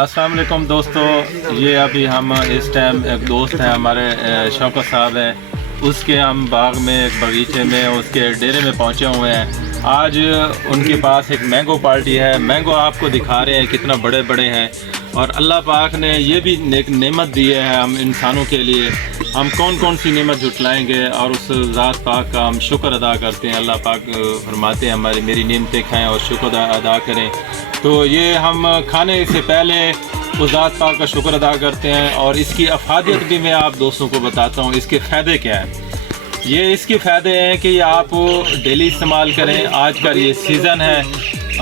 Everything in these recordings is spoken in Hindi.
अस्सलाम वालेकुम दोस्तों, ये अभी हम इस टाइम एक दोस्त हैं हमारे शौकत साहब हैं, उसके हम बाग में एक बगीचे में उसके डेरे में पहुंचे हुए हैं। आज उनके पास एक मैंगो पार्टी है। मैंगो आपको दिखा रहे हैं कितना बड़े बड़े हैं, और अल्लाह पाक ने ये भी एक नेमत दी है हम इंसानों के लिए। हम कौन कौन सी नेमत जुटलाएंगे और उस ज़ात पाक का हम शुक्र अदा करते हैं। अल्लाह पाक फरमाते हैं हमारी मेरी नेमतें खाएँ और शुक्र अदा करें। तो ये हम खाने से पहले उस ज़ात पाक का शुक्र अदा करते हैं, और इसकी अफादियत भी मैं आप दोस्तों को बताता हूँ। इसके फ़ायदे क्या हैं। ये इसके फ़ायदे हैं कि आप डेली इस्तेमाल करें। आज का ये सीज़न है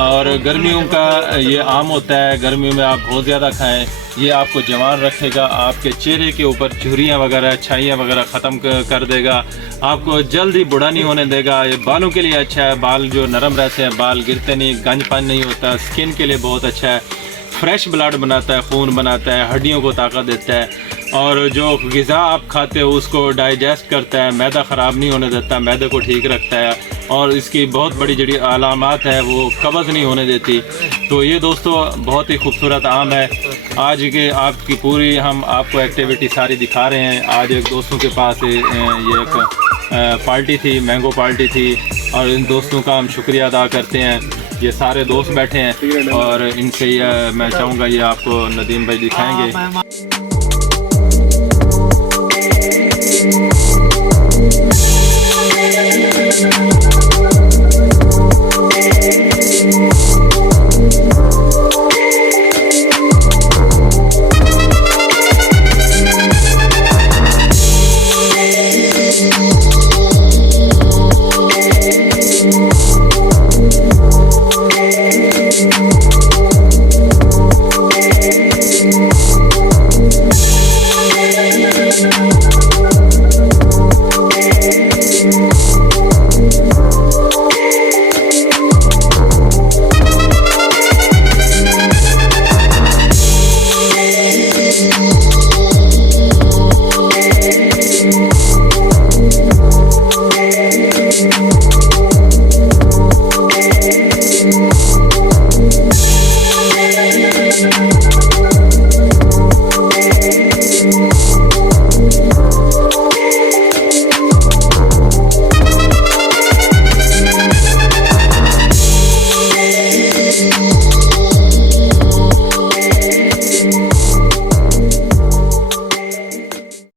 और गर्मियों का ये आम होता है, गर्मियों में आप बहुत ज़्यादा खाएं। ये आपको जवान रखेगा, आपके चेहरे के ऊपर झुर्रियाँ वगैरह छाइयाँ वगैरह ख़त्म कर देगा, आपको जल्दी बूढ़ा नहीं होने देगा। ये बालों के लिए अच्छा है, बाल जो नरम रहते हैं, बाल गिरते नहीं, गंजपन नहीं होता। स्किन के लिए बहुत अच्छा है, फ्रेश ब्लड बनाता है, खून बनाता है, हड्डियों को ताकत देता है, और जो ग़िज़ा आप खाते हो उसको डाइजेस्ट करता है, मैदा ख़राब नहीं होने देता, मैदे को ठीक रखता है, और इसकी बहुत बड़ी जड़ी अलामात है वो कब्ज़ नहीं होने देती। तो ये दोस्तों बहुत ही खूबसूरत आम है। आज के आपकी पूरी हम आपको एक्टिविटी सारी दिखा रहे हैं। आज एक दोस्तों के पास ये एक पार्टी थी, मैंगो पार्टी थी, और इन दोस्तों का हम शुक्रिया अदा करते हैं। ये सारे दोस्त बैठे हैं और इनसे मैं चाहूँगा ये आपको नदीम भाई दिखाएंगे।